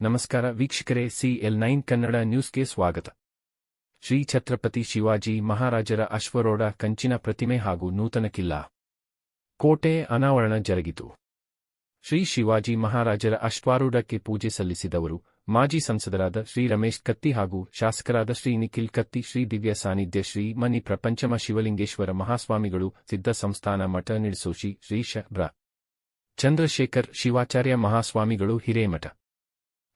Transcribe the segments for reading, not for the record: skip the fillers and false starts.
ನಮಸ್ಕಾರ ವೀಕ್ಷಕರೇ, CL9 ಕನ್ನಡ ನ್ಯೂಸ್ಗೆ ಸ್ವಾಗತ. ಶ್ರೀ ಛತ್ರಪತಿ ಶಿವಾಜಿ ಮಹಾರಾಜರ ಅಶ್ವರೋಢ ಕಂಚಿನ ಪ್ರತಿಮೆ ಹಾಗೂ ನೂತನ ಕಿಲ್ಲಾ ಕೋಟೆ ಅನಾವರಣ ಜರುಗಿತು. ಶ್ರೀ ಶಿವಾಜಿ ಮಹಾರಾಜರ ಅಶ್ವಾರೂಢಕ್ಕೆ ಪೂಜೆ ಸಲ್ಲಿಸಿದವರು ಮಾಜಿ ಸಂಸದರಾದ ಶ್ರೀ ರಮೇಶ್ ಕತ್ತಿ ಹಾಗೂ ಶಾಸಕರಾದ ಶ್ರೀ ನಿಖಿಲ್ ಕತ್ತಿ. ಶ್ರೀ ದಿವ್ಯ ಸಾನ್ನಿಧ್ಯ ಶ್ರೀ ಮನಿ ಪ್ರಪಂಚಮ ಶಿವಲಿಂಗೇಶ್ವರ ಮಹಾಸ್ವಾಮಿಗಳು, ಸಿದ್ಧ ಸಂಸ್ಥಾನ ಮಠ ನಿಡ್ಸೋಶಿ ಶ್ರೀ ಬ್ರ. ಚಂದ್ರಶೇಖರ್ ಶಿವಾಚಾರ್ಯ ಮಹಾಸ್ವಾಮಿಗಳು ಹಿರೇಮಠ.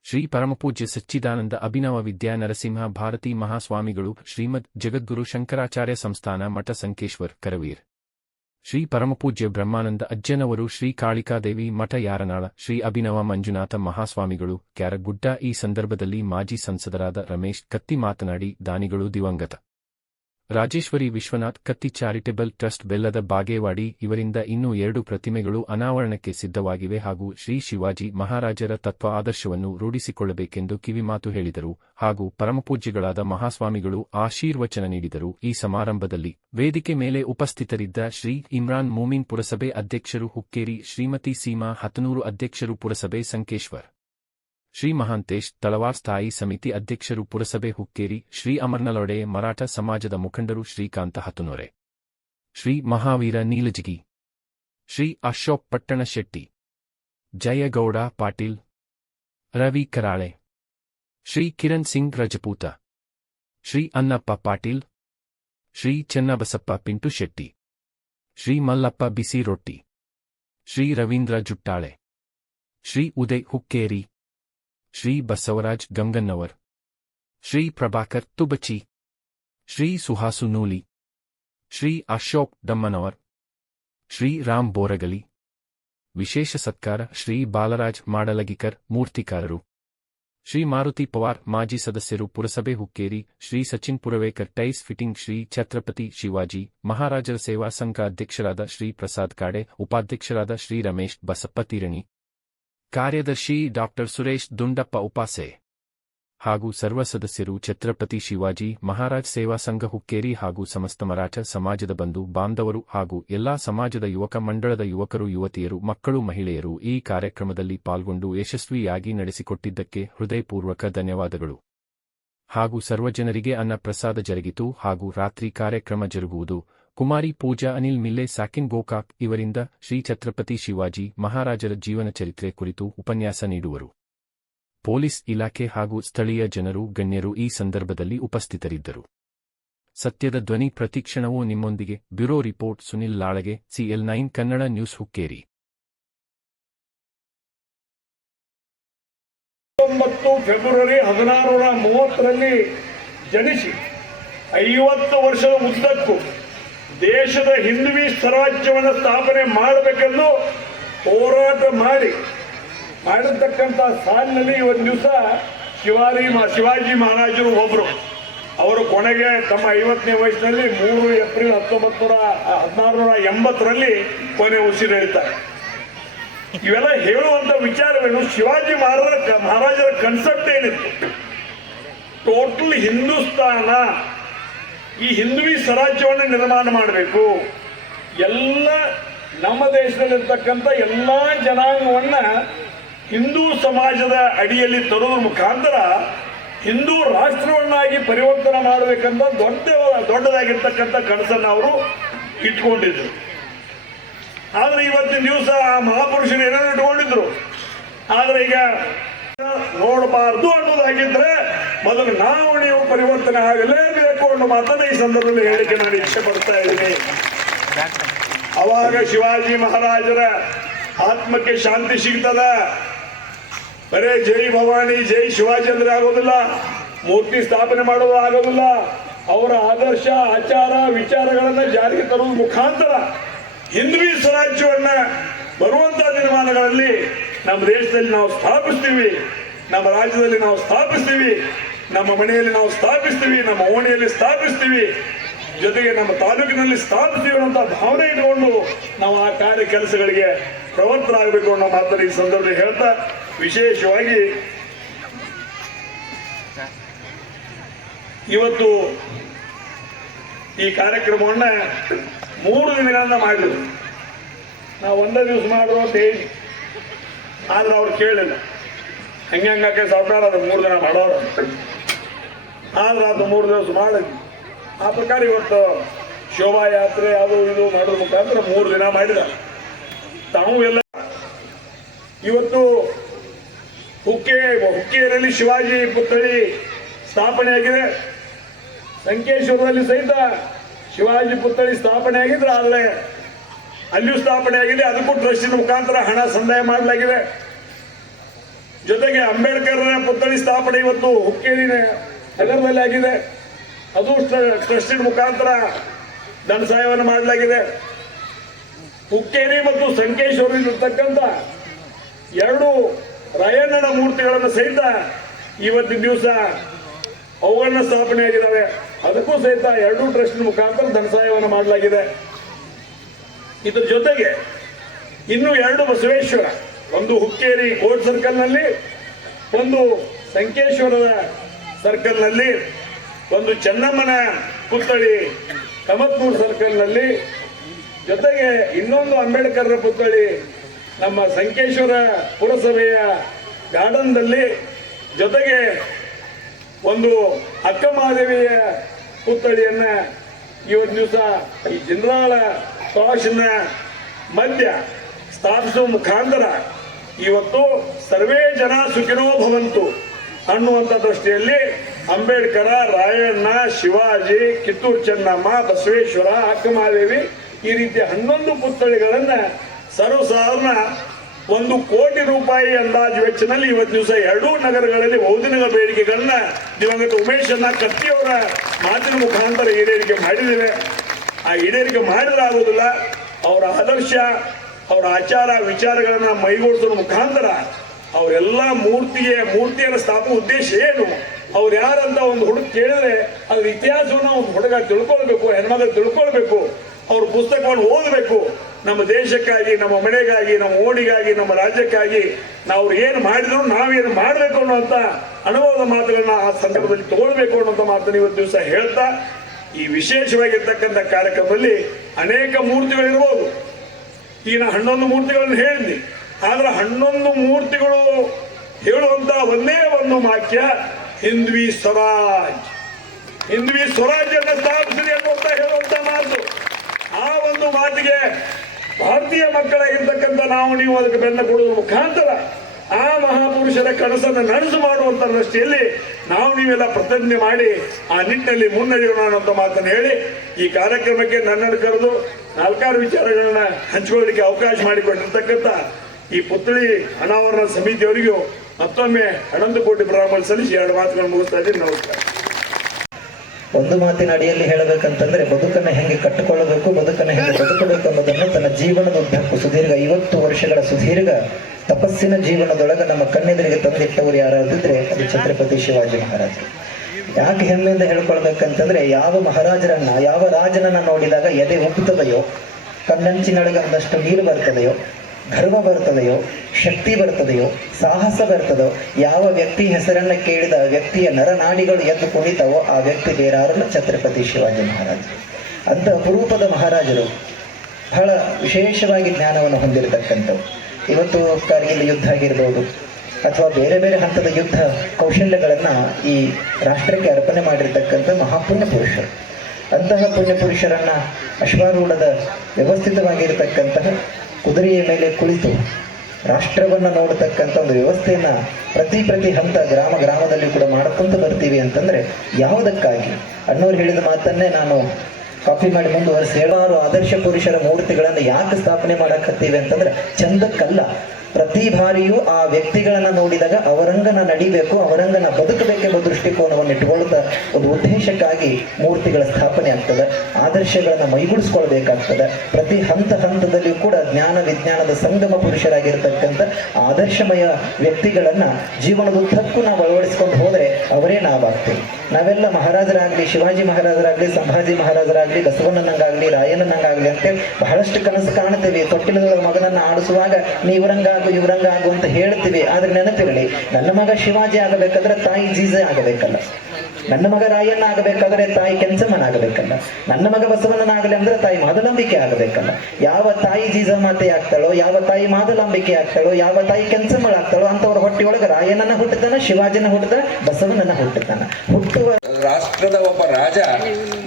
ಶ್ರೀ ಪರಮಪೂಜ್ಯ ಸಚ್ಚಿದಾನಂದ ಅಭಿನವ ವಿದ್ಯಾ ನರಸಿಂಹ ಭಾರತಿ ಮಹಾಸ್ವಾಮಿಗಳು, ಶ್ರೀಮದ್ ಜಗದ್ಗುರು ಶಂಕರಾಚಾರ್ಯ ಸಂಸ್ಥಾನ ಮಠ ಸಂಕೇಶ್ವರ್ ಕರವೀರ್. ಶ್ರೀ ಪರಮಪೂಜ್ಯ ಬ್ರಹ್ಮಾನಂದ ಅಜ್ಜನವರು, ಶ್ರೀ ಕಾಳಿಕಾದೇವಿ ಮಠ ಯಾರನಾಳ, ಶ್ರೀ ಅಭಿನವ ಮಂಜುನಾಥ ಮಹಾಸ್ವಾಮಿಗಳು ಕ್ಯಾರಗುಡ್ಡ. ಈ ಸಂದರ್ಭದಲ್ಲಿ ಮಾಜಿ ಸಂಸದರಾದ ರಮೇಶ್ ಕತ್ತಿ ಮಾತನಾಡಿ, ದಾನಿಗಳು ದಿವಂಗತ ರಾಜೇಶ್ವರಿ ವಿಶ್ವನಾಥ್ ಕತ್ತಿ ಚಾರಿಟೇಬಲ್ ಟ್ರಸ್ಟ್ ಬೆಲ್ಲದ ಬಾಗೇವಾಡಿ ಇವರಿಂದ ಇನ್ನೂ 2 ಪ್ರತಿಮೆಗಳು ಅನಾವರಣಕ್ಕೆ ಸಿದ್ಧವಾಗಿವೆ ಹಾಗೂ ಶ್ರೀ ಶಿವಾಜಿ ಮಹಾರಾಜರ ತತ್ವ ಆದರ್ಶವನ್ನು ರೂಢಿಸಿಕೊಳ್ಳಬೇಕೆಂದು ಕಿವಿಮಾತು ಹೇಳಿದರು ಹಾಗೂ ಪರಮಪೂಜ್ಯಗಳಾದ ಮಹಾಸ್ವಾಮಿಗಳು ಆಶೀರ್ವಚನ ನೀಡಿದರು. ಈ ಸಮಾರಂಭದಲ್ಲಿ ವೇದಿಕೆ ಮೇಲೆ ಉಪಸ್ಥಿತರಿದ್ದ ಶ್ರೀ ಇಮ್ರಾನ್ ಮೂಮಿನ್ ಪುರಸಭೆ ಅಧ್ಯಕ್ಷರು ಹುಕ್ಕೇರಿ, ಶ್ರೀಮತಿ ಸೀಮಾ ಹತನೂರು ಅಧ್ಯಕ್ಷರು ಪುರಸಭೆ ಸಂಕೇಶ್ವರ್, ಶ್ರೀ ಮಹಾಂತೇಶ್ ತಳವಾರ್ ಸ್ಥಾಯಿ ಸಮಿತಿ ಅಧ್ಯಕ್ಷರು ಪುರಸಭೆ ಹುಕ್ಕೇರಿ, ಶ್ರೀ ಅಮರ್ನಲೊಡೆ ಮರಾಠ ಸಮಾಜದ ಮುಖಂಡರು ಶ್ರೀಕಾಂತ ಹತನೂರೆ, ಶ್ರೀ ಮಹಾವೀರ ನೀಲಜಿಗಿ, ಶ್ರೀ ಅಶೋಕ್ ಪಟ್ಟಣ ಶೆಟ್ಟಿ, ಜಯಗೌಡ ಪಾಟೀಲ್, ರವಿ ಕರಾಳೆ, ಶ್ರೀ ಕಿರಣ್ ಸಿಂಗ್ ರಜಪೂತ, ಶ್ರೀ ಅನ್ನಪ್ಪ ಪಾಟೀಲ್, ಶ್ರೀ ಚೆನ್ನಬಸಪ್ಪ ಪಿಂಟು ಶೆಟ್ಟಿ, ಶ್ರೀ ಮಲ್ಲಪ್ಪ ಬಿಸಿ ರೊಟ್ಟಿ, ಶ್ರೀ ರವೀಂದ್ರ ಜುಟ್ಟಾಳೆ, ಶ್ರೀ ಉದಯ್ ಹುಕ್ಕೇರಿ, ಶ್ರೀ ಬಸವರಾಜ್ ಗಂಗನ್ನವರ್, ಶ್ರೀ ಪ್ರಭಾಕರ್ ತುಬಚಿ, ಶ್ರೀ ಸುಹಾಸು ನೂಲಿ, ಶ್ರೀ ಅಶೋಕ್ ಡಮ್ಮನವರ್, ಶ್ರೀ ರಾಮ್ ಬೋರಗಲಿ. ವಿಶೇಷ ಸತ್ಕಾರ ಶ್ರೀ ಬಾಲರಾಜ್ ಮಾಡಲಗಿಕರ್ ಮೂರ್ತಿಕಾರರು, ಶ್ರೀ ಮಾರುತಿ ಪವಾರ್ ಮಾಜಿ ಸದಸ್ಯರು ಪುರಸಭೆ ಹುಕ್ಕೇರಿ, ಶ್ರೀ ಸಚಿನ್ ಪುರವೇಕರ್ ಟೈಸ್ ಫಿಟ್ಟಿಂಗ್, ಶ್ರೀ ಛತ್ರಪತಿ ಶಿವಾಜಿ ಮಹಾರಾಜರ ಸೇವಾ ಸಂಘ ಅಧ್ಯಕ್ಷರಾದ ಶ್ರೀ ಪ್ರಸಾದ್ ಕಾಡೆ, ಉಪಾಧ್ಯಕ್ಷರಾದ ಶ್ರೀ ರಮೇಶ್ ಬಸಪ್ಪ ತೀರಣಿ, ಕಾರ್ಯದರ್ಶಿ ಡಾ ಸುರೇಶ್ ದುಂಡಪ್ಪ ಉಪಾಸೆ ಹಾಗೂ ಸರ್ವ ಸದಸ್ಯರು ಛತ್ರಪತಿ ಶಿವಾಜಿ ಮಹಾರಾಜ್ ಸೇವಾ ಸಂಘ ಹುಕ್ಕೇರಿ ಹಾಗೂ ಸಮಸ್ತ ಮರಾಠ ಸಮಾಜದ ಬಂಧು ಬಾಂಧವರು ಹಾಗೂ ಎಲ್ಲಾ ಸಮಾಜದ ಯುವಕ ಮಂಡಳದ ಯುವಕರು, ಯುವತಿಯರು, ಮಕ್ಕಳು, ಮಹಿಳೆಯರು ಈ ಕಾರ್ಯಕ್ರಮದಲ್ಲಿ ಪಾಲ್ಗೊಂಡು ಯಶಸ್ವಿಯಾಗಿ ನಡೆಸಿಕೊಟ್ಟಿದ್ದಕ್ಕೆ ಹೃದಯಪೂರ್ವಕ ಧನ್ಯವಾದಗಳು ಹಾಗೂ ಸರ್ವಜನರಿಗೆ ಅನ್ನ ಪ್ರಸಾದ ಜರುಗಿತು ಹಾಗೂ ರಾತ್ರಿ ಕಾರ್ಯಕ್ರಮ ಜರುಗುವುದು. ಕುಮಾರಿ ಪೂಜಾ ಅನಿಲ್ ಮಿಲ್ಲೆ ಸಾಕಿನ್ ಗೋಕಾಕ್ ಇವರಿಂದ ಶ್ರೀ ಛತ್ರಪತಿ ಶಿವಾಜಿ ಮಹಾರಾಜರ ಜೀವನ ಚರಿತ್ರೆ ಕುರಿತು ಉಪನ್ಯಾಸ ನೀಡುವರು. ಪೊಲೀಸ್ ಇಲಾಖೆ ಹಾಗೂ ಸ್ಥಳೀಯ ಜನರು, ಗಣ್ಯರು ಈ ಸಂದರ್ಭದಲ್ಲಿ ಉಪಸ್ಥಿತರಿದ್ದರು. ಸತ್ಯದ ಧ್ವನಿ ಪ್ರತಿಕ್ಷಣವೂ ನಿಮ್ಮೊಂದಿಗೆ. Bureau report Sunil Lalage, CL9 Kannada news Hukkeri. 19 February 1630ರಲ್ಲಿ ಜನಿಸಿ 50 ವರ್ಷದ ಉದ್ದಕ್ಕೂ ದೇಶದ ಹಿಂದುವಿ ಸ್ವರಾಜ್ಯವನ್ನು ಸ್ಥಾಪನೆ ಮಾಡಬೇಕೆಂದು ಹೋರಾಟ ಮಾಡಿರ್ತಕ್ಕಂಥ ಸಾಲಿನಲ್ಲಿ ಒಂದು ದಿವಸ ಶಿವಾಜಿ ಮಹಾರಾಜರು ಒಬ್ಬರು ಅವರು ಕೊನೆಗೆ ತಮ್ಮ 50ನೇ ವಯಸ್ಸಿನಲ್ಲಿ 3 ಏಪ್ರಿಲ್ 1680ರಲ್ಲಿ ಕೊನೆ ಉಸಿರೆಳಿತಾರೆ. ಇವೆಲ್ಲ ಹೇಳುವಂತ ವಿಚಾರವೇನು? ಶಿವಾಜಿ ಮಹಾರಾಜರ ಕನ್ಸೆಪ್ಟ್ ಏನಿತ್ತು? ಟೋಟಲ್ ಹಿಂದೂಸ್ತಾನ, ಈ ಹಿಂದುವಿ ಸ್ವರಾಜ್ಯವನ್ನು ನಿರ್ಮಾಣ ಮಾಡಬೇಕು, ಎಲ್ಲ ನಮ್ಮ ದೇಶದಲ್ಲಿರ್ತಕ್ಕಂಥ ಎಲ್ಲ ಜನಾಂಗವನ್ನ ಹಿಂದೂ ಸಮಾಜದ ಅಡಿಯಲ್ಲಿ ತರುವುದರ ಮುಖಾಂತರ ಹಿಂದೂ ರಾಷ್ಟ್ರವನ್ನಾಗಿ ಪರಿವರ್ತನೆ ಮಾಡಬೇಕಂತ ದೊಡ್ಡದಾಗಿರ್ತಕ್ಕಂಥ ಕನಸನ್ನು ಅವರು ಇಟ್ಕೊಂಡಿದ್ರು. ಆದ್ರೆ ಇವತ್ತಿನ ದಿವಸ ಆ ಮಹಾಪುರುಷರು ಏನೇನು ಇಟ್ಕೊಂಡಿದ್ರು, ಆದ್ರೆ ಈಗ ನೋಡಬಾರ್ದು ಅನ್ನೋದಾಗಿದ್ರೆ ಮೊದಲು ನಾವು ನೀವು ಪರಿವರ್ತನೆ ಆಗಲೇಬೇಕು ಅನ್ನೋ ಮಾತನ್ನ ಈ ಸಂದರ್ಭದಲ್ಲಿ ಹೇಳಿಕೆ ನಾನು ಇಚ್ಛೆ ಪಡ್ತಾ ಇದ್ದೀನಿ. ಅವಾಗ ಶಿವಾಜಿ ಮಹಾರಾಜರ ಆತ್ಮಕ್ಕೆ ಶಾಂತಿ ಸಿಗ್ತದ. ಬರೇ ಜೈ ಭವಾನಿ ಜೈ ಶಿವಾಜಿ ಅಂದ್ರೆ ಆಗೋದಿಲ್ಲ, ಮೂರ್ತಿ ಸ್ಥಾಪನೆ ಮಾಡೋದು ಆಗೋದಿಲ್ಲ. ಅವರ ಆದರ್ಶ ಆಚಾರ ವಿಚಾರಗಳನ್ನ ಜಾರಿಗೆ ತರುವುದ ಮುಖಾಂತರ ಹಿಂದುವಿ ಸ್ವರಾಜ್ಯವನ್ನ ಬರುವಂತಹ ದಿನಮಾನಗಳಲ್ಲಿ ನಮ್ಮ ದೇಶದಲ್ಲಿ ನಾವು ಸ್ಥಾಪಿಸ್ತೀವಿ, ನಮ್ಮ ರಾಜ್ಯದಲ್ಲಿ ನಾವು ಸ್ಥಾಪಿಸ್ತೀವಿ, ನಮ್ಮ ಮನೆಯಲ್ಲಿ ನಾವು ಸ್ಥಾಪಿಸ್ತೀವಿ, ನಮ್ಮ ಓಣಿಯಲ್ಲಿ ಸ್ಥಾಪಿಸ್ತೀವಿ, ಜೊತೆಗೆ ನಮ್ಮ ತಾಲೂಕಿನಲ್ಲಿ ಸ್ಥಾಪಿಸ್ತೀವಿ ಅನ್ನೋ ಭಾವನೆ ಇಟ್ಕೊಂಡು ನಾವು ಆ ಕಾರ್ಯ ಕೆಲಸಗಳಿಗೆ ಪ್ರವರ್ತರಾಗಬೇಕು ಅನ್ನೋ ಮಾತನ್ನು ಈ ಸಂದರ್ಭದಲ್ಲಿ ಹೇಳ್ತಾ, ವಿಶೇಷವಾಗಿ ಇವತ್ತು ಈ ಕಾರ್ಯಕ್ರಮವನ್ನ 3 ದಿನಗಳಿಂದ ಮಾಡಿದ್ರು. ನಾವು ಒಂದೇ ದಿವಸ ಮಾಡಿದ್ರು ಅಂತ ಹೇಳಿ, ಆದ್ರೆ ಅವ್ರು ಕೇಳಿಲ್ಲ. ಹಂಗೆ ಸಾವುಕಾರ ಅದು 3 ದಿನ ಮಾಡೋರು, ಆದ್ರೆ ಅದು 3 ದಿವಸ ಮಾಡಿದ್ವಿ. ಆ ಪ್ರಕಾರ ಇವತ್ತು ಶೋಭಾಯಾತ್ರೆ ಅದು ಇದು ಮಾಡೋದ್ರ ಮುಖಾಂತರ 3 ದಿನ ಮಾಡಿದ. ತಾವು ಎಲ್ಲ ಇವತ್ತು ಹುಕ್ಕೇರಿಯಲ್ಲಿ ಶಿವಾಜಿ ಪುತ್ಥಳಿ ಸ್ಥಾಪನೆ ಆಗಿದೆ. ಸಂಕೇಶ್ವರದಲ್ಲಿ ಸಹಿತ ಶಿವಾಜಿ ಪುತ್ಥಳಿ ಸ್ಥಾಪನೆ ಆಗಿದ್ರೆ, ಆದರೆ ಅಲ್ಲಿಯೂ ಸ್ಥಾಪನೆ ಆಗಿದೆ. ಅದಕ್ಕೂ ಟ್ರಸ್ಟಿನ ಮುಖಾಂತರ ಹಣ ಸಂದಾಯ ಮಾಡಲಾಗಿದೆ. ಜೊತೆಗೆ ಅಂಬೇಡ್ಕರ್ ಪುತ್ಥಳಿ ಸ್ಥಾಪನೆ ಇವತ್ತು ಹುಕ್ಕೇರಿ ನಗರದಲ್ಲಿ ಆಗಿದೆ. ಅದು ಟ್ರಸ್ಟಿನ ಮುಖಾಂತರ ಧನ ಸಹಾಯವನ್ನು ಮಾಡಲಾಗಿದೆ. ಹುಕ್ಕೇರಿ ಮತ್ತು ಸಂಕೇಶ್ವರದಲ್ಲಿರ್ತಕ್ಕಂಥ 2 ರಾಯಣ್ಣನ ಮೂರ್ತಿಗಳನ್ನು ಸಹಿತ ಇವತ್ತಿನ ದಿವಸ ಅವುಗಳನ್ನ ಸ್ಥಾಪನೆ ಆಗಿದ್ದಾವೆ. ಅದಕ್ಕೂ ಸಹಿತ 2 ಟ್ರಸ್ಟಿನ ಮುಖಾಂತರ ಧನ ಸಹಾಯವನ್ನು ಮಾಡಲಾಗಿದೆ. ಇದರ ಜೊತೆಗೆ ಇನ್ನೂ 2 ಬಸವೇಶ್ವರ, ಒಂದು ಹುಕ್ಕೇರಿ ಕೋರ್ಟ್ ಸರ್ಕಲ್ನಲ್ಲಿ, ಒಂದು ಸಂಕೇಶ್ವರದ ಸರ್ಕಲ್ನಲ್ಲಿ, ಒಂದು ಚೆನ್ನಮ್ಮನ ಪುತ್ಥಳಿ ಕಮತ್ಪುರ್ ಸರ್ಕಲ್ನಲ್ಲಿ, ಜೊತೆಗೆ ಇನ್ನೊಂದು ಅಂಬೇಡ್ಕರ್ ಪುತ್ಥಳಿ ನಮ್ಮ ಸಂಕೇಶ್ವರ ಪುರಸಭೆಯ ಗಾರ್ಡನ್ದಲ್ಲಿ, ಜೊತೆಗೆ ಒಂದು ಅಕ್ಕಮಹಾದೇವಿಯ ಪುತ್ಥಳಿಯನ್ನ ಇವತ್ತು ದಿವಸ ಈ ಜಿಂದ್ರಾಳ ಕ್ರಾಸಿನ ಮಧ್ಯ ಸ್ಥಾಪಿಸುವ ಮುಖಾಂತರ ಇವತ್ತು ಸರ್ವೇ ಜನ ಸುಖಿನೋ ಭವಂತು ಅನ್ನುವಂಥ ದೃಷ್ಟಿಯಲ್ಲಿ ಅಂಬೇಡ್ಕರ, ರಾಯಣ್ಣ, ಶಿವಾಜಿ, ಕಿತ್ತೂರು ಚೆನ್ನಮ್ಮ, ಬಸವೇಶ್ವರ, ಅಕ್ಕಮಹಾದೇವಿ ಈ ರೀತಿಯ 11 ಪುತ್ಥಳಿಗಳನ್ನ ಸರ್ವಸಾಧಾರಣ 1 ಕೋಟಿ ರೂಪಾಯಿ ಅಂದಾಜು ವೆಚ್ಚದಲ್ಲಿ ಇವತ್ತು ದಿವಸ 2 ನಗರಗಳಲ್ಲಿ ಬಹುದಿನಗಳ ಬೇಡಿಕೆಗಳನ್ನ ದಿವಂಗತ ಉಮೇಶಣ್ಣ ಕತ್ತಿಯವರ ಮಾತಿನ ಮುಖಾಂತರ ಈಡೇರಿಕೆ ಮಾಡಿದ್ದೇವೆ. ಆ ಈಡೇರಿಕೆ ಮಾಡಿದ್ರಾಗುವುದಿಲ್ಲ. ಅವರ ಆದರ್ಶ, ಅವರ ಆಚಾರ ವಿಚಾರಗಳನ್ನ ಮೈಗೂಡಿಸೋ ಮುಖಾಂತರ ಅವರೆಲ್ಲ ಮೂರ್ತಿಯನ್ನು ಸ್ಥಾಪುವ ಉದ್ದೇಶ ಏನು, ಅವ್ರು ಯಾರಂತ ಒಂದು ಹುಡುಗ ಕೇಳಿದ್ರೆ ಅದ್ರ ಇತಿಹಾಸವನ್ನು ಒಂದು ಹುಡುಗ ತಿಳ್ಕೊಳ್ಬೇಕು, ಹೆಣ್ಮಗಳು ತಿಳ್ಕೊಳ್ಬೇಕು, ಅವ್ರ ಪುಸ್ತಕವನ್ನು ಓದಬೇಕು. ನಮ್ಮ ದೇಶಕ್ಕಾಗಿ, ನಮ್ಮ ಮನೆಗಾಗಿ, ನಮ್ಮ ಓಣಿಗಾಗಿ, ನಮ್ಮ ರಾಜ್ಯಕ್ಕಾಗಿ ನಾವು ಏನು ಮಾಡಿದ್ರು ನಾವೇನು ಮಾಡಬೇಕು ಅನ್ನುವಂಥ ಅನುಭವದ ಮಾತುಗಳನ್ನ ಆ ಸಂದರ್ಭದಲ್ಲಿ ತಗೊಳ್ಬೇಕು ಅನ್ನುವಂಥ ಮಾತನ್ನು ಇವತ್ತು ದಿವಸ ಹೇಳ್ತಾ, ಈ ವಿಶೇಷವಾಗಿರ್ತಕ್ಕಂಥ ಕಾರ್ಯಕ್ರಮದಲ್ಲಿ ಅನೇಕ ಮೂರ್ತಿಗಳಿರ್ಬೋದು. ಈಗ ನಾ 11 ಮೂರ್ತಿಗಳನ್ನು ಹೇಳಿದ್ನಿ, ಆದ್ರೆ 11 ಮೂರ್ತಿಗಳು ಹೇಳುವಂತ ಒಂದೇ ಒಂದು ವಾಕ್ಯ, ಹಿಂದ್ವಿ ಸ್ವರಾಜ್, ಹಿಂದ್ವಿ ಸ್ವರಾಜ್ಯನ್ನ ಸ್ಥಾಪಿಸಿದೆ ಅನ್ನುವಂತ ಹೇಳುವಂತ ಮಾತು. ಆ ಒಂದು ಮಾತಿಗೆ ಭಾರತೀಯ ಮಕ್ಕಳಾಗಿರ್ತಕ್ಕಂಥ ನಾವು ನೀವು ಅದಕ್ಕೆ ಬೆನ್ನ ಕೊಡುವ ಮುಖಾಂತರ ಆ ಮಹಾಪುರುಷರ ಕನಸನ್ನು ನನಸು ಮಾಡುವಂತ ದೃಷ್ಟಿಯಲ್ಲಿ ನಾವು ನೀವೆಲ್ಲ ಪ್ರತಿಜ್ಞೆ ಮಾಡಿ ಆ ನಿಟ್ಟಿನಲ್ಲಿ ಮುನ್ನಡೆಯೋಣ ಅನ್ನುವಂಥ ಮಾತನ್ನು ಹೇಳಿ, ಈ ಕಾರ್ಯಕ್ರಮಕ್ಕೆ ನನ್ನನ್ನು ಕರೆದು 4 ವಿಚಾರಗಳನ್ನ ಹಂಚಿಕೊಳ್ಳಲಿಕ್ಕೆ ಅವಕಾಶ ಮಾಡಿಕೊಟ್ಟಿರ್ತಕ್ಕಂಥ ಈ ಪುತ್ಥಳಿ ಅನಾವರಣ ಸಮಿತಿಯವರಿಗೂ ಮತ್ತೊಮ್ಮೆ 11 ಕೋಟಿ ಪ್ರಣಾಮಗಳು ಸಲ್ಲಿಸಿ 2 ಮಾತುಗಳನ್ನು ಮುಗಿಸ್ತಾ ಇದ್ದೀನಿ. ನಮಸ್ಕಾರ. ಒಂದು ಮಾತಿನ ಅಡಿಯಲ್ಲಿ ಹೇಳಬೇಕಂತಂದ್ರೆ, ಬದುಕನ್ನು ಹೆಂಗೆ ಕಟ್ಟಿಕೊಳ್ಳಬೇಕು, ಬದುಕನ್ನು ಹೆಂಗೆ ಬದುಕಬೇಕು ಅನ್ನೋದನ್ನು ತನ್ನ ಜೀವನದ ಉದ್ದಕ್ಕೂ ಸುದೀರ್ಘ 50 ವರ್ಷಗಳ ಸುದೀರ್ಘ ತಪಸ್ಸಿನ ಜೀವನದೊಳಗೆ ನಮ್ಮ ಕಣ್ಣೆದುರಿಗೆ ತಂದಿಟ್ಟವರು ಯಾರಾದಿದ್ರೆ ಅದು ಛತ್ರಪತಿ ಶಿವಾಜಿ ಮಹಾರಾಜರು. ಯಾಕೆ ಹೆಮ್ಮೆಯಿಂದ ಹೇಳ್ಕೊಳ್ಬೇಕಂತಂದ್ರೆ, ಯಾವ ಮಹಾರಾಜರನ್ನ, ಯಾವ ರಾಜನನ್ನ ನೋಡಿದಾಗ ಎದೆ ಉಬ್ಬುತ್ತದೆಯೋ, ಕಣ್ಣಂಚಿನೊಳಗೆ ಒಂದಷ್ಟು ನೀರು ಬರ್ತದೆಯೋ, ಗರ್ವ ಬರ್ತದೆಯೋ, ಶಕ್ತಿ ಬರ್ತದೆಯೋ, ಸಾಹಸ ಬರ್ತದೋ, ಯಾವ ವ್ಯಕ್ತಿ ಹೆಸರನ್ನ ಕೇಳಿದ ವ್ಯಕ್ತಿಯ ನರನಾಡಿಗಳು ಎದ್ದು ಕುಣಿತವೋ ಆ ವ್ಯಕ್ತಿ ಬೇರಾರಲ್ಲ, ಛತ್ರಪತಿ ಶಿವಾಜಿ ಮಹಾರಾಜರು. ಅಂತ ಅಪರೂಪದ ಮಹಾರಾಜರು, ಬಹಳ ವಿಶೇಷವಾಗಿ ಜ್ಞಾನವನ್ನು ಹೊಂದಿರತಕ್ಕಂಥವು. ಇವತ್ತು ಕಾರ್ಗಿಲ್ ಯುದ್ಧ ಆಗಿರ್ಬೋದು ಅಥವಾ ಬೇರೆ ಬೇರೆ ಹಂತದ ಯುದ್ಧ ಕೌಶಲ್ಯಗಳನ್ನ ಈ ರಾಷ್ಟ್ರಕ್ಕೆ ಅರ್ಪಣೆ ಮಾಡಿರ್ತಕ್ಕಂಥ ಮಹಾಪುಣ್ಯ ಪುರುಷರು. ಅಂತಹ ಪುಣ್ಯ ಪುರುಷರನ್ನ ಅಶ್ವಾರೂಢದ ವ್ಯವಸ್ಥಿತವಾಗಿರತಕ್ಕಂತಹ ಕುದುರೆಯ ಮೇಲೆ ಕುಳಿತು ರಾಷ್ಟ್ರವನ್ನ ನೋಡತಕ್ಕಂಥ ಒಂದು ವ್ಯವಸ್ಥೆಯನ್ನ ಪ್ರತಿ ಹಂತ ಗ್ರಾಮದಲ್ಲಿ ಕೂಡ ಮಾಡ್ಕೊಂತ ಬರ್ತೀವಿ ಅಂತಂದ್ರೆ ಯಾವುದಕ್ಕಾಗಿ ಅನ್ನೋರು ಹೇಳಿದ ಮಾತನ್ನೇ ನಾನು ಕಾಪಿ ಮಾಡಿ ಮುಂದುವರೆಸಿ ಹೇಳಾರು ಆದರ್ಶ ಪುರುಷರ ಮೂರ್ತಿಗಳನ್ನು ಯಾಕೆ ಸ್ಥಾಪನೆ ಮಾಡಕತ್ತೀವಿ ಅಂತಂದ್ರೆ ಚಂದಕ್ಕಲ್ಲ, ಪ್ರತಿ ಬಾರಿಯೂ ಆ ವ್ಯಕ್ತಿಗಳನ್ನ ನೋಡಿದಾಗ ಅವರಂಗನ ನಡಿಬೇಕು, ಅವರಂಗನ ಬದುಕಬೇಕೆಂಬ ದೃಷ್ಟಿಕೋನವನ್ನು ಇಟ್ಟುಕೊಳ್ಳುತ್ತಾ ಒಂದು ಉದ್ದೇಶಕ್ಕಾಗಿ ಮೂರ್ತಿಗಳ ಸ್ಥಾಪನೆ ಆಗ್ತದೆ. ಆದರ್ಶಗಳನ್ನ ಮೈಗೂಡಿಸ್ಕೊಳ್ಬೇಕಾಗ್ತದೆ. ಪ್ರತಿ ಹಂತದಲ್ಲಿಯೂ ಕೂಡ ಜ್ಞಾನ ವಿಜ್ಞಾನದ ಸಂಗಮ ಪುರುಷರಾಗಿರ್ತಕ್ಕಂಥ ಆದರ್ಶಮಯ ವ್ಯಕ್ತಿಗಳನ್ನ ಜೀವನದುದ್ದಕ್ಕೂ ನಾವು ಅಳವಡಿಸ್ಕೊಂಡು ಹೋದ್ರೆ ಅವರೇ ನಾವಾಗ್ತೇವೆ. ನಾವೆಲ್ಲ ಮಹಾರಾಜರಾಗ್ಲಿ, ಶಿವಾಜಿ ಮಹಾರಾಜರಾಗ್ಲಿ, ಸಂಭಾಜಿ ಮಹಾರಾಜರಾಗ್ಲಿ, ಬಸವಣ್ಣನಂಗಾಗ್ಲಿ, ರಾಯಣ್ಣನಂಗಾಗ್ಲಿ ಅಂತೇಳಿ ಬಹಳಷ್ಟು ಕನಸು ಕಾಣ್ತೇವೆ. ತೊಟ್ಟಿಲದೊಳಗ ಮಗನನ್ನ ಆಡಿಸುವಾಗ ಇವರಂಗಾಗು ಅಂತ ಹೇಳ್ತೀವಿ. ಆದ್ರೆ ನೆನಪಿರಲಿ, ನನ್ನ ಮಗ ಶಿವಾಜಿ ಆಗಬೇಕಂದ್ರೆ ತಾಯಿ ಜೀಜೆ ಆಗಬೇಕಲ್ಲ. ನನ್ನ ಮಗ ರಾಯಣ್ಣ ಆಗಬೇಕಾದ್ರೆ ತಾಯಿ ಕೆಂಚಮ್ಮನಾಗಬೇಕಲ್ಲ, ನನ್ನ ಮಗ ಬಸವಣ್ಣನಾಗಲಿ ಅಂದ್ರೆ ತಾಯಿ ಮಾದಲಾಂಬಿಕೆ ಆಗಬೇಕಲ್ಲ. ಯಾವ ತಾಯಿ ಜೀಜಮಾತೆ ಆಗ್ತಾಳೋ, ಯಾವ ತಾಯಿ ಮಾದಲಾಂಬಿಕೆ ಆಗ್ತಾಳೋ, ಯಾವ ತಾಯಿ ಕೆಂಚಮ್ಮಳಾಗ್ತಾಳೋ ಅಂತವ್ರ ಹೊಟ್ಟೆಯೊಳಗೆ ರಾಯಣ್ಣನ ಹುಟ್ಟುತ್ತಾನ, ಶಿವಾಜಿನ ಹುಟ್ಟದ, ಬಸವಣ್ಣನ ಹುಟ್ಟುತ್ತಾನ. ಹುಟ್ಟುವ ರಾಷ್ಟ್ರದ ಒಬ್ಬ ರಾಜ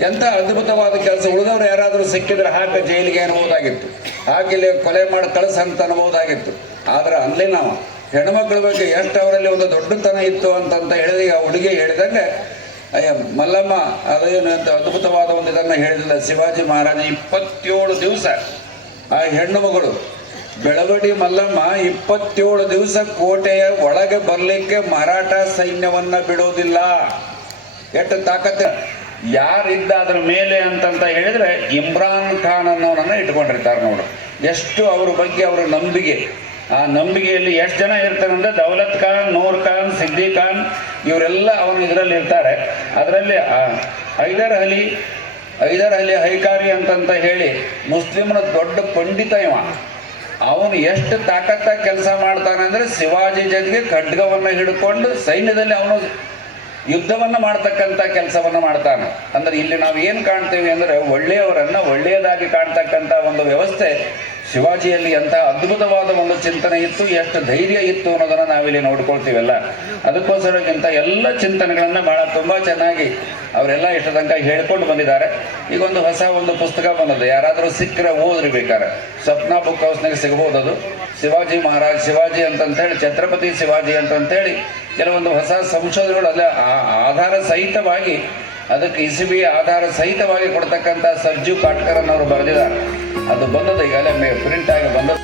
ಎಂತ ಅದ್ಭುತವಾದ ಕೆಲಸ. ಉಳಿದವ್ರು ಯಾರಾದರೂ ಸಿಕ್ಕಿದ್ರೆ ಹಾಕ ಜೈಲಿಗೆ ಅನ್ಬೋದಾಗಿತ್ತು, ಹಾಕಿಲ್ಲಿ ಕೊಲೆ ಮಾಡಿ ಕಳಿಸ್ ಅಂತ ಅನ್ಬೋದಾಗಿತ್ತು. ಆದ್ರೆ ಅಲ್ಲಿ ನಾವು ಹೆಣ್ಮಕ್ಳ ಬಗ್ಗೆ ಎಷ್ಟು ಅವರಲ್ಲಿ ಒಂದು ದೊಡ್ಡತನ ಇತ್ತು ಅಂತ ಹೇಳಿದ ಆ ಹುಡುಗಿ ಹೇಳಿದಂಗೆ ಮಲ್ಲಮ್ಮ ಅದೇನು ಅಂತ ಅದ್ಭುತವಾದ ಒಂದು ಇದನ್ನು ಹೇಳಿದಿಲ್ಲ. ಶಿವಾಜಿ ಮಹಾರಾಜ 27 ದಿವಸ ಆ ಹೆಣ್ಣು ಮಗಳು ಬೆಳವಡಿ ಮಲ್ಲಮ್ಮ 27 ದಿವಸ ಕೋಟೆಯ ಒಳಗೆ ಬರಲಿಕ್ಕೆ ಮರಾಠ ಸೈನ್ಯವನ್ನ ಬಿಡೋದಿಲ್ಲ. ಎಷ್ಟು ತಾಕತ್ತು ಯಾರಿದ್ದ ಅದ್ರ ಮೇಲೆ ಅಂತಂತ ಹೇಳಿದ್ರೆ ಇಮ್ರಾನ್ ಖಾನ್ ಅನ್ನೋನನ್ನ ಇಟ್ಕೊಂಡಿರ್ತಾರೆ ನೋಡು. ಎಷ್ಟು ಅವ್ರ ಬಗ್ಗೆ ಅವರ ನಂಬಿಕೆ, ಆ ನಂಬಿಕೆಯಲ್ಲಿ ಎಷ್ಟು ಜನ ಇರ್ತಾರೆ ಅಂದ್ರೆ ದೌಲತ್ ಖಾನ್, ನೂರ್ ಖಾನ್, ಸಿದ್ದಿ ಖಾನ್ ಇವರೆಲ್ಲ ಅವನು ಇದರಲ್ಲಿ ಇರ್ತಾರೆ. ಅದರಲ್ಲಿ ಹೈದರ್ ಅಲಿ ಹೈಕಾರಿ ಅಂತಂತ ಹೇಳಿ ಮುಸ್ಲಿಮನ ದೊಡ್ಡ ಪಂಡಿತ ಇವ. ಅವನು ಎಷ್ಟು ತಾಕತ್ತಾಗಿ ಕೆಲಸ ಮಾಡ್ತಾನೆ ಅಂದ್ರೆ ಶಿವಾಜಿ ಜೊತೆಗೆ ಖಡ್ಗವನ್ನ ಹಿಡ್ಕೊಂಡು ಸೈನ್ಯದಲ್ಲಿ ಅವನು ಯುದ್ಧವನ್ನ ಮಾಡ್ತಕ್ಕಂಥ ಕೆಲಸವನ್ನ ಮಾಡ್ತಾನೆ. ಅಂದ್ರೆ ಇಲ್ಲಿ ನಾವು ಏನ್ ಕಾಣ್ತೇವೆ ಅಂದ್ರೆ ಒಳ್ಳೆಯವರನ್ನ ಒಳ್ಳೆಯದಾಗಿ ಕಾಣ್ತಕ್ಕಂಥ ಒಂದು ವ್ಯವಸ್ಥೆ ಶಿವಾಜಿಯಲ್ಲಿ ಅಂತ ಅದ್ಭುತವಾದ ಒಂದು ಚಿಂತನೆ ಇತ್ತು, ಎಷ್ಟು ಧೈರ್ಯ ಇತ್ತು ಅನ್ನೋದನ್ನ ನಾವಿಲ್ಲಿ ನೋಡ್ಕೊಳ್ತೀವಲ್ಲ. ಅದಕ್ಕೋಸ್ಕರಕ್ಕಿಂತ ಎಲ್ಲ ಚಿಂತನೆಗಳನ್ನ ಬಹಳ ತುಂಬಾ ಚೆನ್ನಾಗಿ ಅವರೆಲ್ಲ ಇಷ್ಟ ತನಕ ಹೇಳ್ಕೊಂಡು ಬಂದಿದ್ದಾರೆ. ಈಗ ಒಂದು ಹೊಸ ಒಂದು ಪುಸ್ತಕ ಬಂದದ್ದು, ಯಾರಾದರೂ ಸಿಕ್ಕರೆ ಓದ್ರಿ ಬೇಕಾರೆ, ಸ್ವಪ್ನ ಬುಕ್ ಹೌಸ್ನಾಗ ಸಿಗಬಹುದು. ಅದು ಶಿವಾಜಿ ಅಂತಂತೇಳಿ, ಛತ್ರಪತಿ ಶಿವಾಜಿ ಅಂತಂತೇಳಿ ಕೆಲವೊಂದು ಹೊಸ ಸಂಶೋಧನೆಗಳು ಅಲ್ಲ ಆಧಾರ ಸಹಿತವಾಗಿ, ಅದಕ್ಕೆ ಇಸಿಬಿ ಆಧಾರ ಸಹಿತವಾಗಿ ಕೊಡ್ತಕ್ಕಂಥ ಸರ್ಜು ಕಾಟ್ಕರ್ ಅನ್ನೋರು ಬರೆದಿದ್ದಾರೆ. ಅದು ಬಂದದ್ದು ಈಗಲೇ ಪ್ರಿಂಟ್ ಆಗಿ ಬಂದದ್ದು.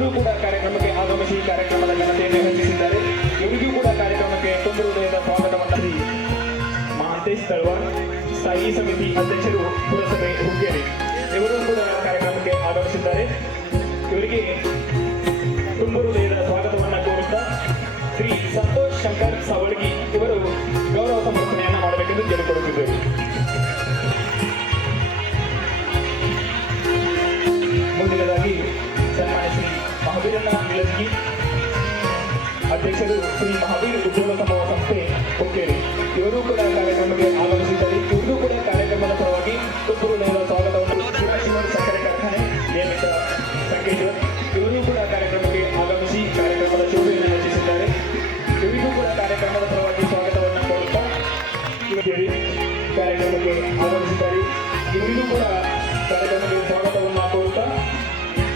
ಇವರು ಕೂಡ ಕಾರ್ಯಕ್ರಮಕ್ಕೆ ಆಗಮಿಸಿ ಕಾರ್ಯಕ್ರಮದ ಘನತೆಯನ್ನು ಹೆಚ್ಚಿಸಿದ್ದಾರೆ. ಇವರಿಗೂ ಕೂಡ ಕಾರ್ಯಕ್ರಮಕ್ಕೆ ತುಂಬ ಹೃದಯದ ಸ್ವಾಗತವನ್ನು. ಶ್ರೀ ಮಹಾಂತೇಶ್ ತಳವಾರ್, ಸ್ಥಾಯಿ ಸಮಿತಿ ಅಧ್ಯಕ್ಷರು, ಪುರಸಭೆ ಹುಕ್ಕೇರಿ, ಇವರು ಕೂಡ ಕಾರ್ಯಕ್ರಮಕ್ಕೆ ಆಗಮಿಸಿದ್ದಾರೆ. ಇವರಿಗೆ ತುಂಬ ಹೃದಯದ ಸ್ವಾಗತವನ್ನು ಕೋರುತ್ತಾ ಶ್ರೀ ಸಂತೋಷ್ ಶಂಕರ್ ಸವಳ್ಗಿ ಇವರು ಗೌರವ ಸಮರ್ಪಣೆಯನ್ನು ಮಾಡಬೇಕೆಂದು ಕೇಳಿಕೊಳ್ಳುತ್ತಿದ್ದೇವೆ. ಮುಂದಿನದಾಗಿ ಸನ್ಮಾನ್ಯ ಶ್ರೀ ಮಹಾವೀರಣ್ಣ ನಿಲಜಗಿ, ಅಧ್ಯಕ್ಷರು ಶ್ರೀ ಮಹಾವೀರ್ ಉದ್ಯೋಗ ಸಮೂಹ ಸಂಸ್ಥೆ ಹುಕ್ಕೇರಿ, ಇವರು ಕೂಡ ಕಾರ್ಯಕ್ರಮಕ್ಕೆ ಆಗಮಿಸಿದ್ದಾರೆ. ಇವರು ಕೂಡ ಕಾರ್ಯಕ್ರಮದ ಪರವಾಗಿ ತುಂಬ ಹೃದಯದ ಸ್ವಾಗತವನ್ನು. ಶಿವಶಿವರ್ ಸಕ್ಕರೆ ಕಾರ್ಖಾನೆ ನೇಮಿತ ಸಂಕೇಶ್ವರ್, ಇವರು ಕೂಡ ಕಾರ್ಯಕ್ರಮಕ್ಕೆ ಆಗಮಿಸಿ ಕಾರ್ಯಕ್ರಮದ ಶೋಭೆಯನ್ನು ಹೆಚ್ಚಿಸಿದ್ದಾರೆ. ಇವರಿಗೂ ಕೂಡ ಕಾರ್ಯಕ್ರಮದ ಪರವಾಗಿ ಸ್ವಾಗತವನ್ನು ಕೋರುತ್ತಾ ಕಾರ್ಯಕ್ರಮಕ್ಕೆ ಆಗಮಿಸಿದ್ದಾರೆ. ಇವರಿಗೂ ಕೂಡ ಕಾರ್ಯಕ್ರಮಕ್ಕೆ ಸ್ವಾಗತವನ್ನು ಕೋರುತ್ತಾ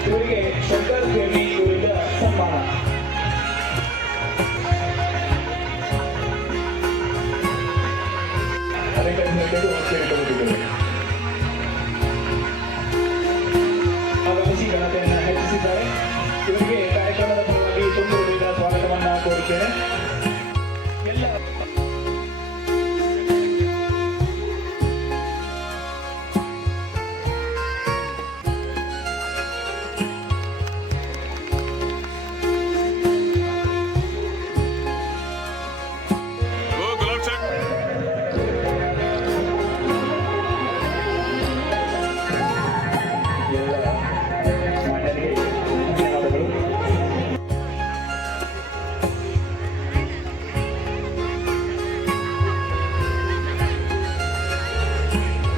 ಇವರಿಗೆ ಶಂಕರ್ ಪ್ರೇಮಿ ಇವರಿಂದ ಸನ್ಮಾನ. ಆಗಮಿಸಿ ಘನತೆಯನ್ನು ಹೆಚ್ಚಿಸಿದ್ದಾರೆ. ಇವರಿಗೆ ಕಾರ್ಯಕ್ರಮದ ಪರವಾಗಿ ತುಂಬ ಹೃದಯದ ಸ್ವಾಗತವನ್ನು ಕೋರುತ್ತೇನೆ. ಎಲ್ಲ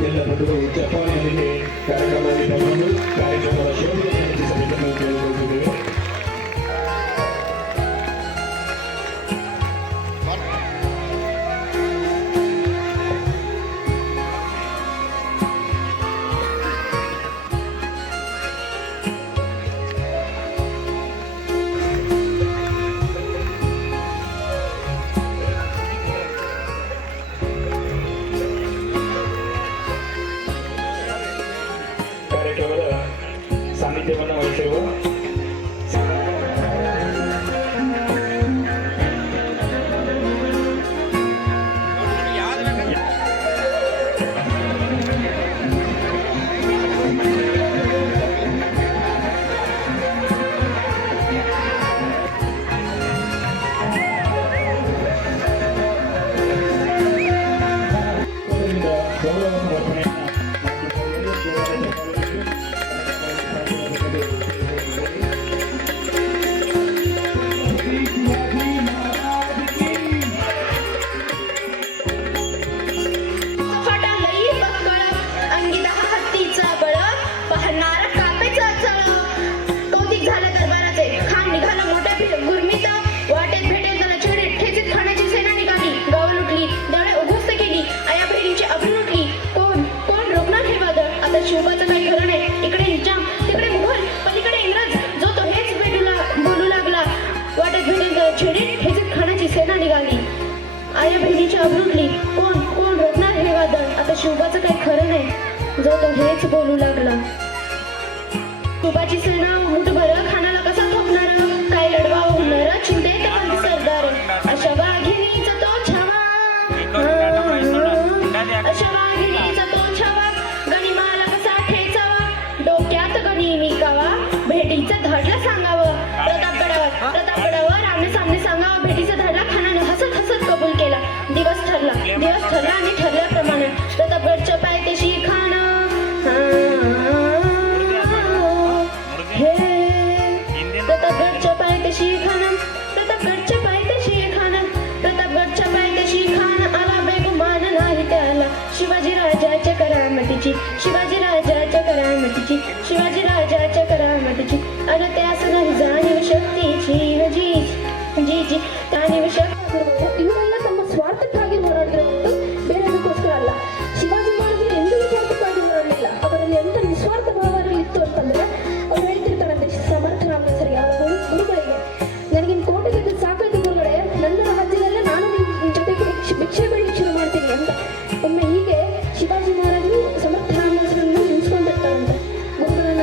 ಎಲ್ಲ ಬಂಧುಗಳು ಜಪಾನಿಯಲ್ಲಿ ಕಾರ್ಯಕ್ರಮದಲ್ಲಿ ಪಾಲ್ಗೊಂಡು ಕಾರ್ಯಕ್ರಮದ ಶೋಭೆಯನ್ನು ಹೆಚ್ಚಿಸಬೇಕೆಂದು ಕೇಳಿಕೊಳ್ಳುತ್ತಿದ್ದೇವೆ. ಕಾರ್ಯಕ್ರಮದ ಸಾನ್ನಿಧ್ಯವನ್ನು ವಹಿಸಿರುವ ಗೌರವ ಸಮರ್ಪಣೆಯನ್ನು शिवबाचं काही खरं नाही. इकडे निजाम, तिकडे मुघल, पलीकडे इंग्रज, जो तो हेच बोलू लागला. वाटेत भेटेल छेडीत ठेचीत खाण्याची सेना निघाली. आया बहिणीची अब्रुटली, कोण कोण रोखणार हे वादळ. आता शिवबाचं काही खरं नाही, जो तो हेच बोलू लागला. शिवबाची सेना मुठभर खानाला कसा थोपणार, काय लढवा होणार चिंतेत पंत सरदार. अशा वाघिणीचा तो छावा, अशा वाघिणीचा तो छावा, गणिमाला कसा ठेचावा, डोक्यात गणिमी कावा, भेटीचं धडला सांगावं. प्रतापगडावर आमने सामने सांगावं भेटीचं धडला. खानाने हसत हसत कबूल केला. दिवस ठरला आणि ठरल्याप्रमाणे प्रतापगडच्या पायथ्याशी खान प्रतापगडच्या पायथ्याशी खान आला बेगुमान नाही त्याला. शिवाजी राजाच्या करामतीची अगं त्यास नाही जाणीव शक्तीची जी जाणीव शक्ती. ಇವರೆಲ್ಲ ತಮ್ಮ ಸ್ವಾರ್ಥಕ್ಕಾಗಿ ಹೋರಾಡಿದ್ರು ಹೊರತು ಬೇರೆದಕ್ಕೋಸ್ಕರ ಅಲ್ಲ. ಶಿವಾಜಿ ಮಹಾರಾಜರು ಎಂದೂ ಸ್ವಾರ್ಥಕ್ಕಾಗಿ ಹೋರಾಡಲಿಲ್ಲ. ಅವರಲ್ಲಿ ಎಂತ ನಿಸ್ವಾರ್ಥ ಭಾವ ಇತ್ತು ಅಂತಂದ್ರೆ ಅವ್ರು ಹೇಳ್ತಿರ್ತಾರಂತೆ ಸಮರ್ಥರಾಮನ ಸರಿ ಗುರುಗಳಿಗೆ, ನನಗಿನ್ ಕೋಟೆ ಬಿದ್ದು ಸಾಕಾಯ್ತು ಗುರುಗಳೇ, ನನ್ನ ರಾಜ್ಯದಲ್ಲೇ ನಾನು ನಿಮ್ಮ ಜೊತೆಗೆ ಭಿಕ್ಷೆ ಬೇಡಲಿಕ್ಕೆ ಶುರು ಮಾಡ್ತೀನಿ ಅಂತ. ಒಮ್ಮೆ ಹೀಗೆ ಶಿವಾಜಿ ಮಹಾರಾಜರು ಸಮರ್ಥರಾಮನನ್ನು ನಿಲ್ಸ್ಕೊಂಡಿರ್ತಾರಂತೆ. ಗುರುಗಳನ್ನ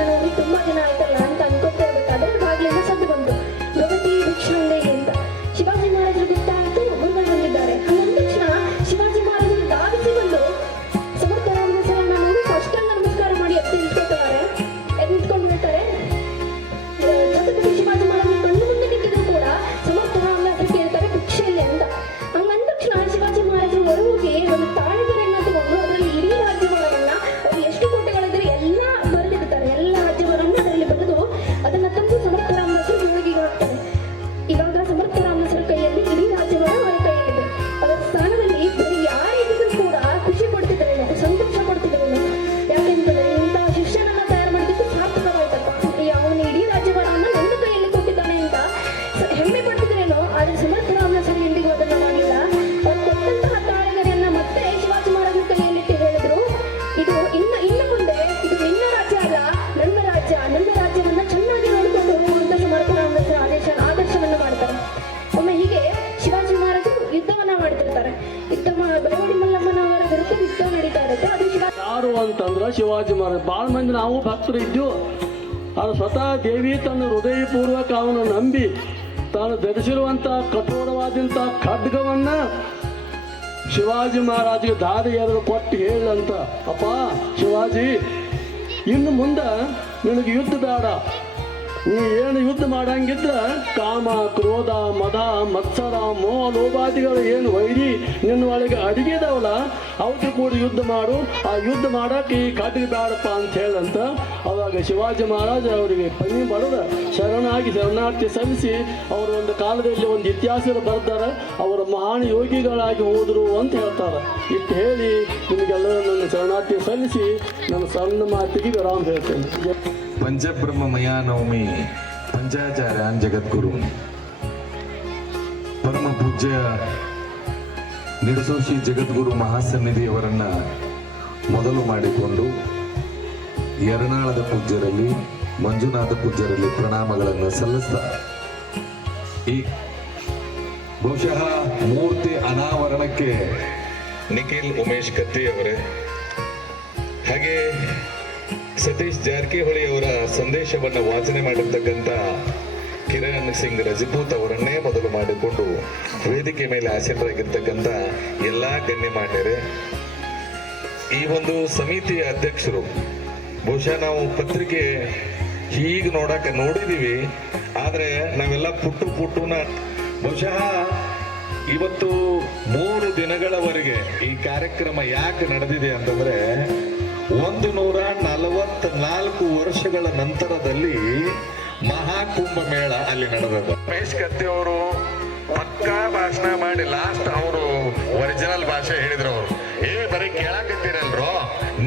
ಅಂತಂದ್ರೆ ಶಿವಾಜಿ ಮಹಾರಾಜ್. ಭಾಳ ಮಂದಿ ನಾವು ಭಕ್ತರು ಇದ್ದೆವು. ಅದು ಸ್ವತಃ ದೇವಿ ತನ್ನ ಹೃದಯಪೂರ್ವಕ ಅವನು ನಂಬಿ ತಾನು ಧರಿಸಿರುವಂಥ ಕಠೋರವಾದಂಥ ಖಡ್ಗವನ್ನ ಶಿವಾಜಿ ಮಹಾರಾಜಿಗೆ ದಾರಿ ಎರೆದು ಕೊಟ್ಟು ಹೇಳಂತ, ಅಪ್ಪ ಶಿವಾಜಿ, ಇನ್ನು ಮುಂದೆ ನಿನಗೆ ಯುದ್ಧ ಬೇಡ. ನೀ ಏನು ಯುದ್ಧ ಮಾಡಂಗಿದ್ರ ಕಾಮ, ಕ್ರೋಧ, ಮದ, ಮತ್ಸರ, ಮೋಹ, ಲೋಭಾದಿಗಳು ಏನು ವೈರಿ ನಿನ್ನ ಒಳಗೆ ಅಡಿಗೆದವಲ್ಲ ಅವ್ರ ಕೂಡ ಯುದ್ಧ ಮಾಡು. ಆ ಯುದ್ಧ ಮಾಡಕ್ಕೆ ಈ ಖಡ್ಗ ಬೇಡಪ್ಪ ಅಂತ ಹೇಳಂತ ಅವಾಗ ಶಿವಾಜಿ ಮಹಾರಾಜ ಅವರಿಗೆ ಪನಿ ಬಡದ ಶರಣಾರ್ಥಿ ಸಲ್ಲಿಸಿ ಅವರು ಒಂದು ಕಾಲದಲ್ಲಿ ಒಂದು ಇತಿಹಾಸದ ಬರ್ತಾರೆ. ಅವರ ಮಹಾನ್ ಯೋಗಿಗಳಾಗಿ ಹೋದರು ಅಂತ ಹೇಳ್ತಾರೆ. ಇಷ್ಟು ಹೇಳಿ ನಿಮಗೆಲ್ಲರೂ ನನ್ನ ಶರಣಾರ್ಥಿ ಸಲ್ಲಿಸಿ ನನ್ನ ಸಣ್ಣ ಮಾತಿಗೆ ವಿರಾಮ ಹೇಳ್ತೇನೆ. पंचब्रह्म मया नवमी पंचाचार्यान जगद्गुरु परम पूज्य ನಿಡಸೋಶಿ ಜಗದ್ಗುರು ಮಹಾಸನ್ನಿಧಿಯವರನ್ನ ಮೊದಲು ಮಾಡಿಕೊಂಡು ಯರನಾಳದ ಪೂಜ್ಯರಲ್ಲಿ, ಮಂಜುನಾಥ ಪೂಜ್ಯರಲ್ಲಿ ಪ್ರಣಾಮಗಳನ್ನು ಸಲ್ಲಿಸ್ತಾ ಈ ಬಹುಶಃ ಮೂರ್ತಿ ಅನಾವರಣಕ್ಕೆ ನಿಖಿಲ್ ಉಮೇಶ್ ಕತ್ತಿ ಅವರೇ, ಹಾಗೆ ಸತೀಶ್ ಜಾರಕಿಹೊಳಿ ಅವರ ಸಂದೇಶವನ್ನು ವಾಚನೆ ಮಾಡಿರ್ತಕ್ಕಂಥ ಕಿರಣ್ ಸಿಂಗ್ ರಜಪೂತ್ ಅವರನ್ನೇ ಮೊದಲು ಮಾಡಿಕೊಂಡು ವೇದಿಕೆ ಮೇಲೆ ಆಸೀನರಾಗಿರ್ತಕ್ಕಂಥ ಎಲ್ಲ ಗಣ್ಯಮಾನ್ಯರೇ, ಈ ಒಂದು ಸಮಿತಿಯ ಅಧ್ಯಕ್ಷರು, ಬಹುಶಃ ನಾವು ಪತ್ರಿಕೆ ಹೀಗೆ ನೋಡಿದೀವಿ, ಆದರೆ ನಾವೆಲ್ಲ ಪುಟ್ಟುನ ಬಹುಶಃ ಇವತ್ತು 3 ದಿನಗಳವರೆಗೆ ಈ ಕಾರ್ಯಕ್ರಮ ಯಾಕೆ ನಡೆದಿದೆ ಅಂತಂದ್ರೆ 144 ವರ್ಷಗಳ ನಂತರದಲ್ಲಿ ಮಹಾಕುಂಭ ಮೇಳ ಅಲ್ಲಿ ನಡೆದದ್ದು. ರಮೇಶ್ ಕತ್ತಿ ಅವರು ಪಕ್ಕಾ ಭಾಷಣ ಮಾಡಿ ಲಾಸ್ಟ್ ಅವರು ಒರಿಜಿನಲ್ ಭಾಷೆ ಹೇಳಿದ್ರು. ಅವರು ಬರೀ ಕೇಳಾಕತ್ತೀರಲ್ರೋ,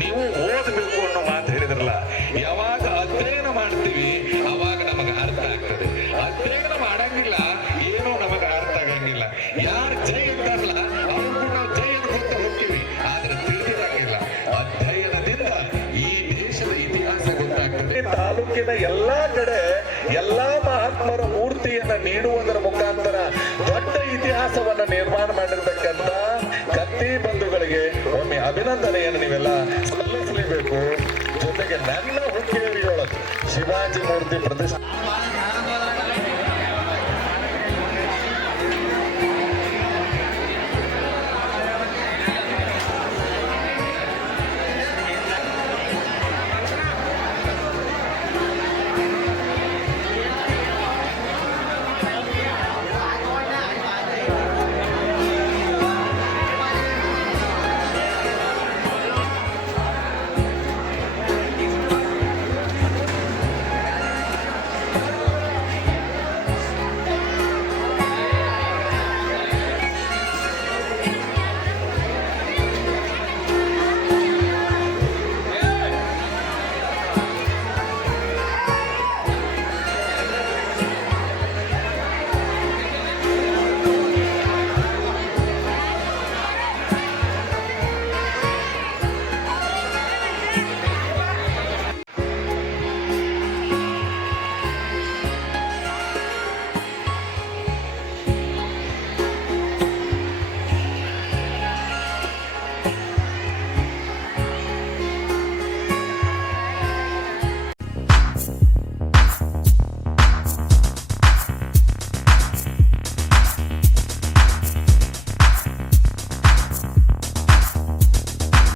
ನೀವು ಓದಬೇಕು ಅನ್ನೋ ಮಾತು ಹೇಳಿದ್ರಲ್ಲ. ಯಾವಾಗ ಅಧ್ಯಯನ ಮಾಡ್ತೀವಿ ಅವಾಗ ನಮಗೆ ಅರ್ಥ ಆಗ್ತದೆ. ಅಧ್ಯಯನ ಮಾಡಂಗಿಲ್ಲ, ಏನೋ ನಮಗೆ ಅರ್ಥ ಆಗಂಗಿಲ್ಲ. ಯಾರು ಜೈ ಇರ್ತಾರಲ್ಲ ಅವ್ರಿಗೂ ನಾವು ಜೈ ಅನ್ಕೊಂತ ಹೋಗ್ತೀವಿ, ಆದ್ರೆ ತಿಳಿದಿರಂಗಿಲ್ಲ. ಅಧ್ಯಯನದಿಂದ ಈ ದೇಶದ ಇತಿಹಾಸ ಗೊತ್ತಾಗ್ತದೆ. ತಾಲೂಕಿನ ಎಲ್ಲಾ ಕಡೆ ಎಲ್ಲಾ ಮಹಾತ್ಮರ ಮೂರ್ತಿಯನ್ನ ನೀಡುವುದರ ಮುಖಾಂತರ ದೊಡ್ಡ ಇತಿಹಾಸವನ್ನ ನಿರ್ಮಾಣ ಮಾಡಿರ್ತಕ್ಕಂಥ ಕತ್ತಿ ಬಂಧುಗಳಿಗೆ ಒಮ್ಮೆ ಅಭಿನಂದನೆಯನ್ನು ನೀವೆಲ್ಲ ಸಲ್ಲಿಸಲೇಬೇಕು. ಜೊತೆಗೆ ನನ್ನ ಹುಕ್ಕೇರಿಯೊಳಗೆ ಶಿವಾಜಿ ಮೂರ್ತಿ ಪ್ರತಿಷ್ಠೆ